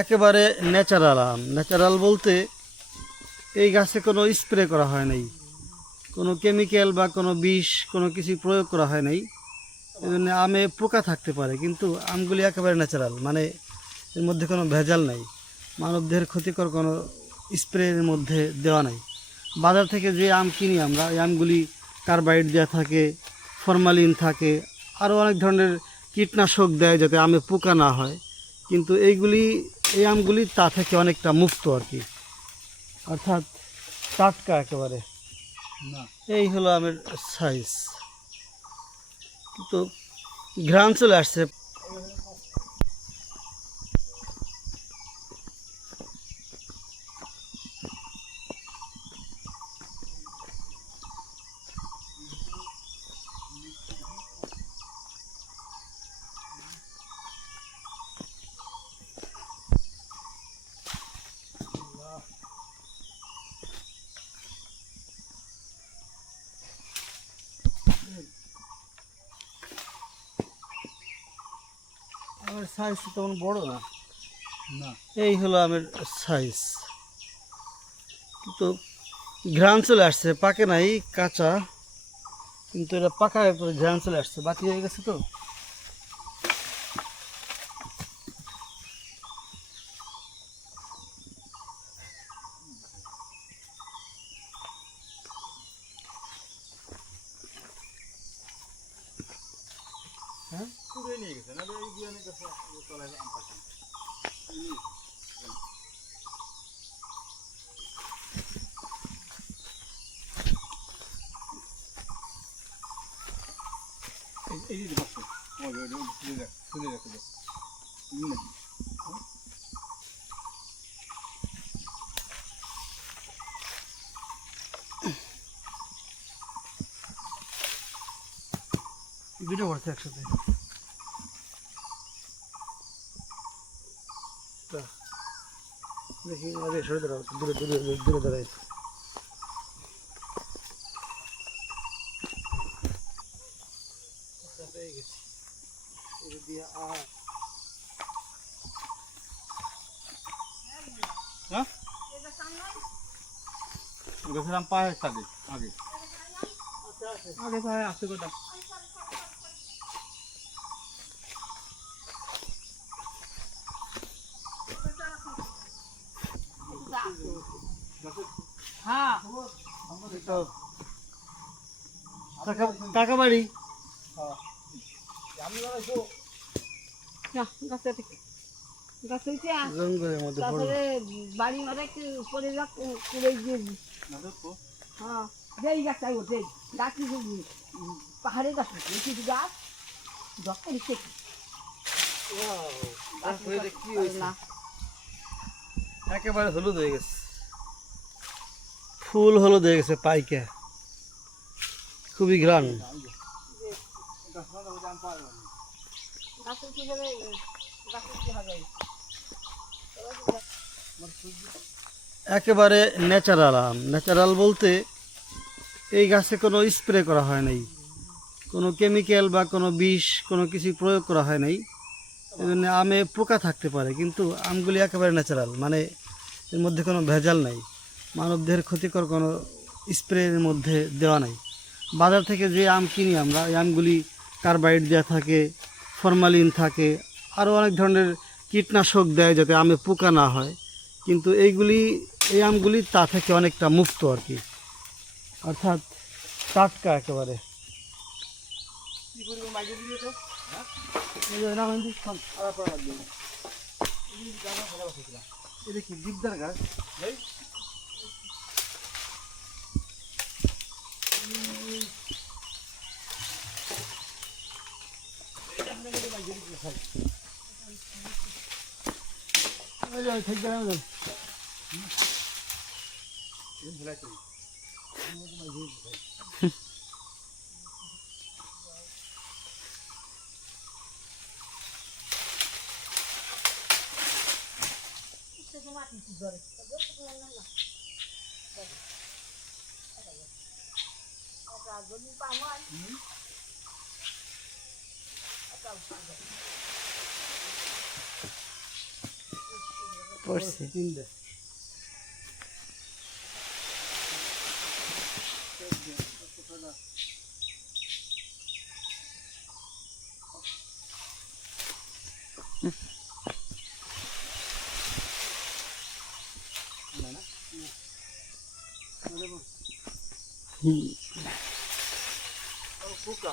একেবারে ন্যাচারাল আম। ন্যাচারাল বলতে এই গাছে কোনো স্প্রে করা হয় নাই, কোনো কেমিক্যাল বা কোনো বিষ কোনো কিছু প্রয়োগ করা হয় নাই। এই জন্য আমে পোকা থাকতে পারে, কিন্তু আমগুলি একেবারে ন্যাচারাল, মানে এর মধ্যে কোনো ভেজাল নাই, মানবদেহের ক্ষতিকর কোনো স্প্রের মধ্যে দেওয়া নাই। বাজার থেকে যে আম কিনি আমরা, এই আমগুলি কার্বাইড দেওয়া থাকে, ফরমালিন থাকে, আরও অনেক ধরনের কীটনাশক দেয় যাতে আমে পোকা না হয়। কিন্তু এই আমগুলি তা থেকে অনেকটা মুক্ত আর কি, অর্থাৎ টাটকা একেবারে। না এই হলো আমের সাইজ, কিন্তু ঘ্রাণ চলে আসছে। আমের সাইজ তেমন বড় না। না এই হলো আমের সাইজ, কিন্তু ঘ্রাণ চলে আসছে, পাকে নাই, কাঁচা, কিন্তু এটা পাকার পরে ঘ্রাণ চলে আসছে, বাকি হয়ে গেছে তো। হ্যাঁ, পুরোই নিয়ে গেছে না এই বিয়ানের কাছে তলায় আম পাচ্ছেন। এই যে পাচ্ছে খুলে রাখো নাকি দুটো পড়ছে একসাথে। দেখি আরে সরে দাঁড়াও, দূরে দূরে দূরে দাঁড়াই। পেয়ে গেছি, এটা দিয়ে হ্যাঁ গাছের আম পায়ে থাকে আগে আগে পায়ে আসতে কথা হ্যাঁ কাকা বাড়ি। না গাছে থেকে গাছে উঠে জঙ্গলের মধ্যে পড়লো। তারপরে বাড়ি মারে পরে যা কুড়ে দিয়ে হ্যাঁ যেই গাছটাই ওঠে গাছ কিছু পাহাড়ে গাছ কিছু গাছ যখন ইচ্ছে কি হয়েছে? না একেবারে হলুদ হয়ে গেছে, ফুল হলুদ হয়ে গেছে পাইকা, খুবই ঘ্রাণ। গাছে কি হবে গাছে কি হবে একেবারে ন্যাচারাল আম। ন্যাচারাল বলতে এই গাছে কোনো স্প্রে করা হয় নাই, কোনো কেমিক্যাল বা কোনো বিষ কোনো কিছু প্রয়োগ করা হয় নাই। এই জন্য আমে পোকা থাকতে পারে, কিন্তু আমগুলি একেবারে ন্যাচারাল, মানে এর মধ্যে কোনো ভেজাল নাই, মানবদেহের ক্ষতিকর কোনো স্প্রের মধ্যে দেওয়া নাই। বাজার থেকে যে আম কিনি আমরা, এই আমগুলি কার্বাইড দেওয়া থাকে, ফরমালিন থাকে, আরও অনেক ধরনের কীটনাশক দেয় যাতে আমে পোকা না হয়। কিন্তু এই আমগুলি তা থেকে অনেকটা মুক্ত আর কি, অর্থাৎ টাটকা একেবারে। কি পরিমাণ মাইকে দিয়ে তো হ্যাঁ এটা কি দিবদার গাছ? এই পড়ছে তিনটে পোকা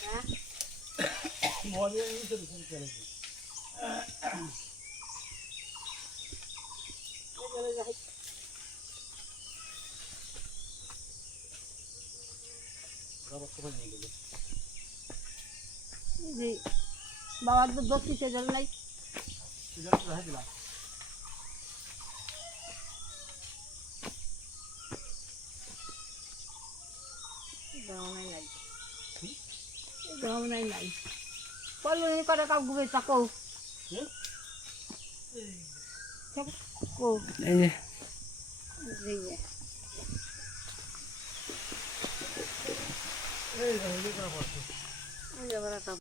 হ্যাঁ এবারে যাই। এই যে বাবার তো দোষ কিসের জন্য নাই গরমে নাই গরমে নাই পড়লো নি করে কাউ ঘুরে চাকো চাকো এই যে এই যে এই যে বড়